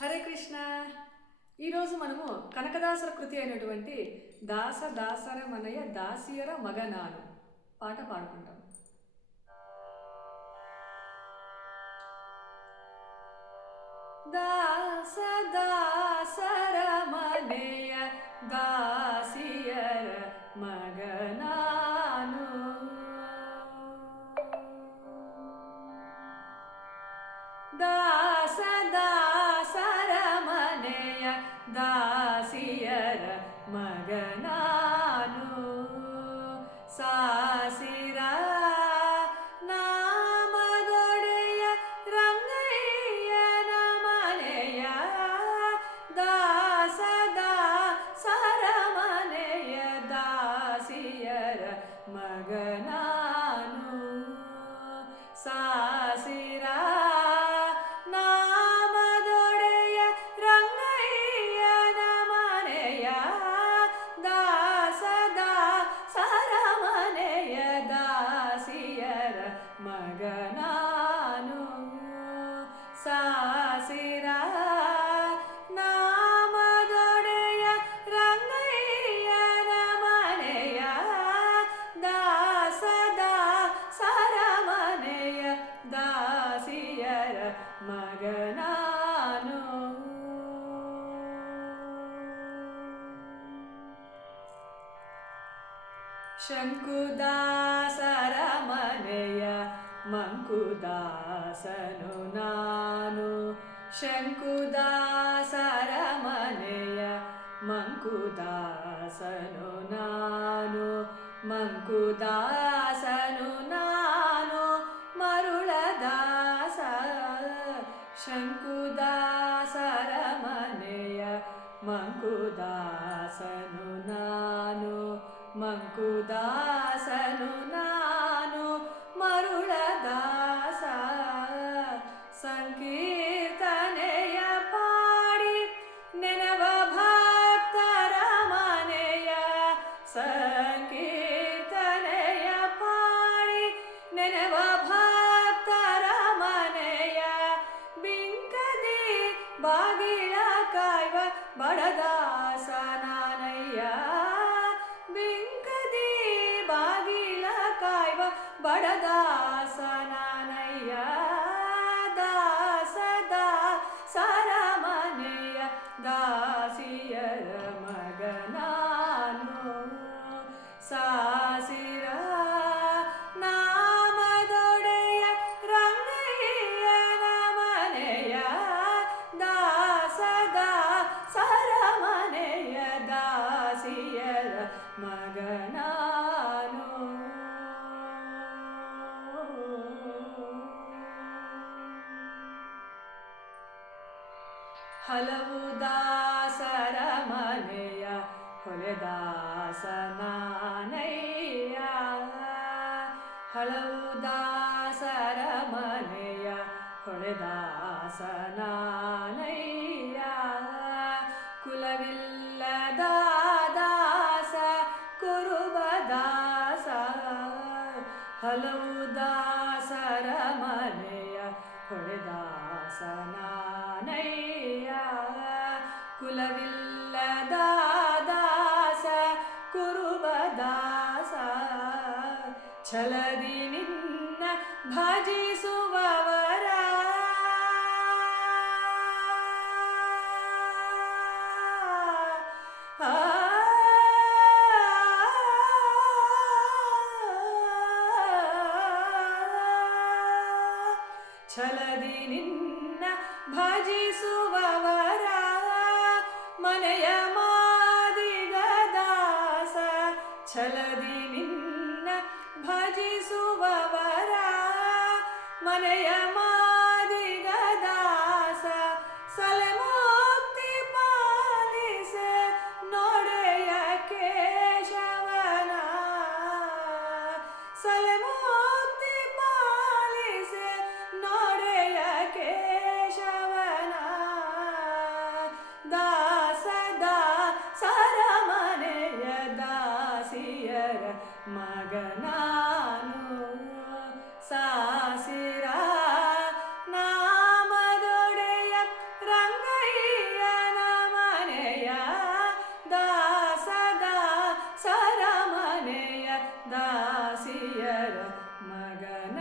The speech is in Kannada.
హరే కృష్ణ. ఈరోజు మనము కనకదాసర కృతి అయినటువంటి దాస దాసర మనయ దాసియర మగనాను పాట పాడుకుంటాం. దాస దాసర మనయ దాసియర మగనాను, దాస దాಸರ ಮನೆಯ ದಾಸಿಯರ ಮಗನಾನು, ಸಾಸಿರ ನಾಮದೊಡೆಯ ರಂಗಯ್ಯನ ಮನೆಯ ದಾಸ ದಾಸರ ಮನೆಯ ದಾಸಿಯರ ಮಗನಾನು, ಸಾಸಿರ ಮಗನಾನು, ಸಾಸಿರ ನಾಮದೊಡೆಯ ರಂಗಯ್ಯನ ಮನೆಯ ದಾಸ ದಾಸರ ಮನೆಯ ದಾಸಿಯರ ಮಗನಾನು. ಶಂಕುದಾಸರ ಮನೆಯ ಮಂಕುದಾಸನು ನಾನು, ಶಂಕುದಾಸರ ಮನೆಯ ಮಂಕುದಾಸನು ನಾನು, ಮಂಕುದಾಸನು ನಾನು ಮರುಳದಾಸ, ಶಂಕುದಾಸರ ಮನೆಯ ಮಂಕುದಾಸನು ನಾನು, ಮಂಕುದಾಸನು ನಾನು ಮರುಳದಾಸ, ಸಂಕೀರ್ತನೆಯ ಪಾಡಿ ನೆನವ ಭಕ್ತರ ಮನೆಯ, ಸಂಕೀರ್ತನೆಯ ಪಾಡಿ ನೆನವ ಭಕ್ತರ ಮನೆಯ, ಬಿಂಕದಿ ಬಾಗಿಲ ಕಾಯ್ವ ಬಡದಾಸ ನಾನಯ್ಯ, ಬಿಂಕದಿ ಬಾಗಿಲ ಕಾಯ್ವ ಬಡದಾಸ ನಾನಯ್ಯ, ದಾಸ ದಾಸರ ಮನೆಯ ದಾಸಿಯರ ಮಗನಾನು, ಸಾಸಿರ ನಾಮದೊಡೆಯ ರಂಗಯ್ಯನ ಮನೆಯ ದಾಸ ದಾಸರ ಮನೆಯ ದಾಸಿಯರ ಮಗನಾನು. ಹಲವು ದಾಸರ ಮನೆಯ ಹೊಲೆದಾಸ ನಾನಯ್ಯ, ಹಲವು ದಾಸರ ಮನೆಯ ಹೊಳೆದಾಸ ನಾನಯ್ಯ, ಕುಲವಿಲ್ಲದ ದಾಸ ಕುರುಬದಾಸ, ಹಲವು ದಾಸರ ಮನೆಯ ಹೊಳೆದಾಸ ನಾನಯ್ಯ, ಕುಲವಿಲ್ಲದ ದಾಸ ಕುರುಬದಾಸ, ಛಲದಿ ನಿನ್ನ ಭಜಿಸುವವರ ಛಲದಿ ನಿನ್ನ ಭಜಿಸುವವರ ಮನೆಯ ಮಾದಿಗ ದಾಸ, ಛಲದಿ ನಿನ್ನ ಭಜಿಸುವವರ ಮನೆಯ ಮಾದಿಗ ದಾಸ, ಸಲೆಮುಕ್ತಿ ಪಾಲಿಸೆ ನೋಡೆಯ ಕೇಶವನ, ಸಲೆಮುಕ್ತಿ ಪಾಲಿಸೆ ನೋಡೆಯ ಕೇಶವನ, ದಾಸ ದಾಸರ ಮನೆಯ ದಾಸಿಯರ ಮಗನಾನು, ಸಾಸಿರ ನಾಮದೊಡೆಯ ರಂಗಯ್ಯ ಮಗನಾನು